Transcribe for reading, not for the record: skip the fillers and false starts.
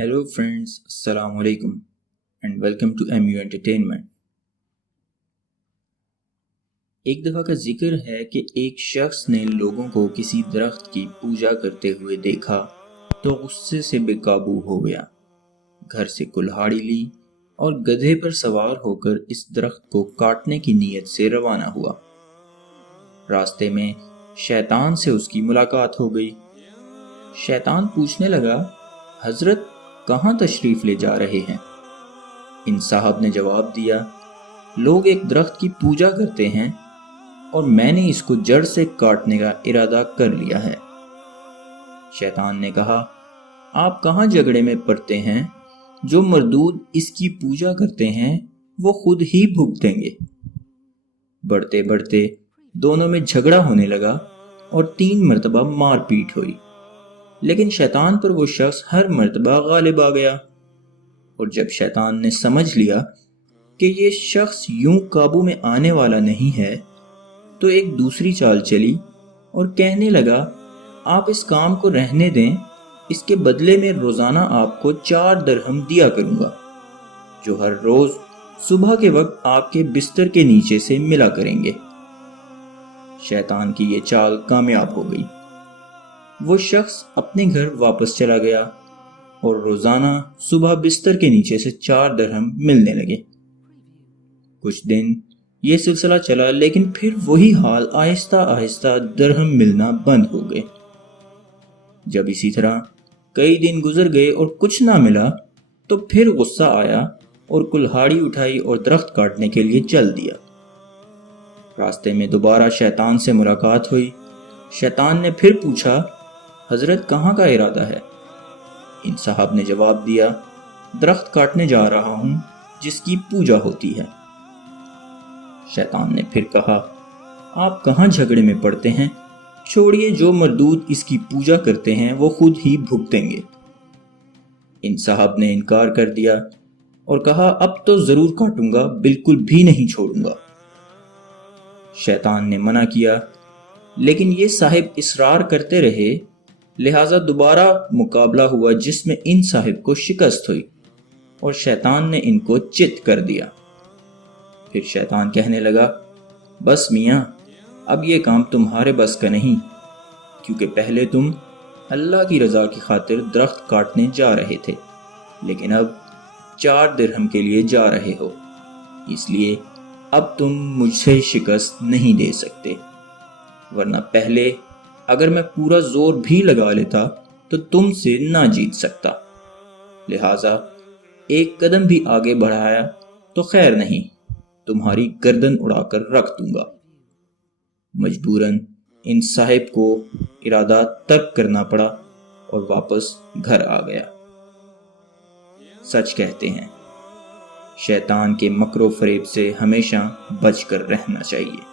Hello friends, Assalamu alaikum and welcome to MU Entertainment। एक दफ़ा का जिक्र है कि एक शख्स ने लोगों को किसी दरख्त की पूजा करते हुए देखा तो गुस्से से बेकाबू हो गया। घर से कुल्हाड़ी ली और गधे पर सवार होकर इस दरख्त को काटने की नीयत से रवाना हुआ। रास्ते में शैतान से उसकी मुलाकात हो गई। शैतान पूछने लगा, हजरत कहाँ तशरीफ ले जा रहे हैं? इन साहब ने जवाब दिया, लोग एक दरख्त की पूजा करते हैं और मैंने इसको जड़ से काटने का इरादा कर लिया है। शैतान ने कहा, आप कहाँ झगड़े में पड़ते हैं? जो मरदूद इसकी पूजा करते हैं वो खुद ही भुगतेंगे। बढ़ते बढ़ते दोनों में झगड़ा होने लगा और 3 मरतबा मारपीट हुई, लेकिन शैतान पर वो शख्स हर मर्तबा गालिब आ गया। और जब शैतान ने समझ लिया कि ये शख्स यूं काबू में आने वाला नहीं है तो एक दूसरी चाल चली और कहने लगा, आप इस काम को रहने दें, इसके बदले में रोज़ाना आपको 4 दरहम दिया करूंगा जो हर रोज़ सुबह के वक्त आपके बिस्तर के नीचे से मिला करेंगे। शैतान की ये चाल कामयाब हो गई। वो शख्स अपने घर वापस चला गया और रोजाना सुबह बिस्तर के नीचे से 4 दरहम मिलने लगे। कुछ दिन ये सिलसिला चला, लेकिन फिर वही हाल आहिस्ता आहिस्ता दरहम मिलना बंद हो गए। जब इसी तरह कई दिन गुजर गए और कुछ ना मिला तो फिर गुस्सा आया और कुल्हाड़ी उठाई और दरख्त काटने के लिए चल दिया। रास्ते में दोबारा शैतान से मुलाकात हुई। शैतान ने फिर पूछा, हजरत कहाँ का इरादा है? इन साहब ने जवाब दिया, दरख्त काटने जा रहा हूं जिसकी पूजा होती है। शैतान ने फिर कहा, आप कहाँ झगड़े में पड़ते हैं? छोड़िए, जो मरदूद इसकी पूजा करते हैं वो खुद ही भुगतेंगे। इन साहब ने इनकार कर दिया और कहा, अब तो जरूर काटूंगा, बिल्कुल भी नहीं छोड़ूंगा। शैतान ने मना किया, लेकिन ये साहिब इसरार करते रहे, लिहाजा दोबारा मुकाबला हुआ जिसमें इन साहिब को शिकस्त हुई और शैतान ने इनको चित कर दिया। फिर शैतान कहने लगा, बस मियाँ, अब ये काम तुम्हारे बस का नहीं, क्योंकि पहले तुम अल्लाह की रज़ा की खातिर दरख्त काटने जा रहे थे, लेकिन अब 4 दिरहम के लिए जा रहे हो, इसलिए अब तुम मुझसे शिकस्त नहीं दे सकते, वरना पहले अगर मैं पूरा जोर भी लगा लेता तो तुमसे ना जीत सकता। लिहाजा एक कदम भी आगे बढ़ाया तो खैर नहीं, तुम्हारी गर्दन उड़ाकर रख दूंगा। मजबूरन इन साहिब को इरादा तर्क करना पड़ा और वापस घर आ गया। सच कहते हैं, शैतान के मकरो फरेब से हमेशा बचकर रहना चाहिए।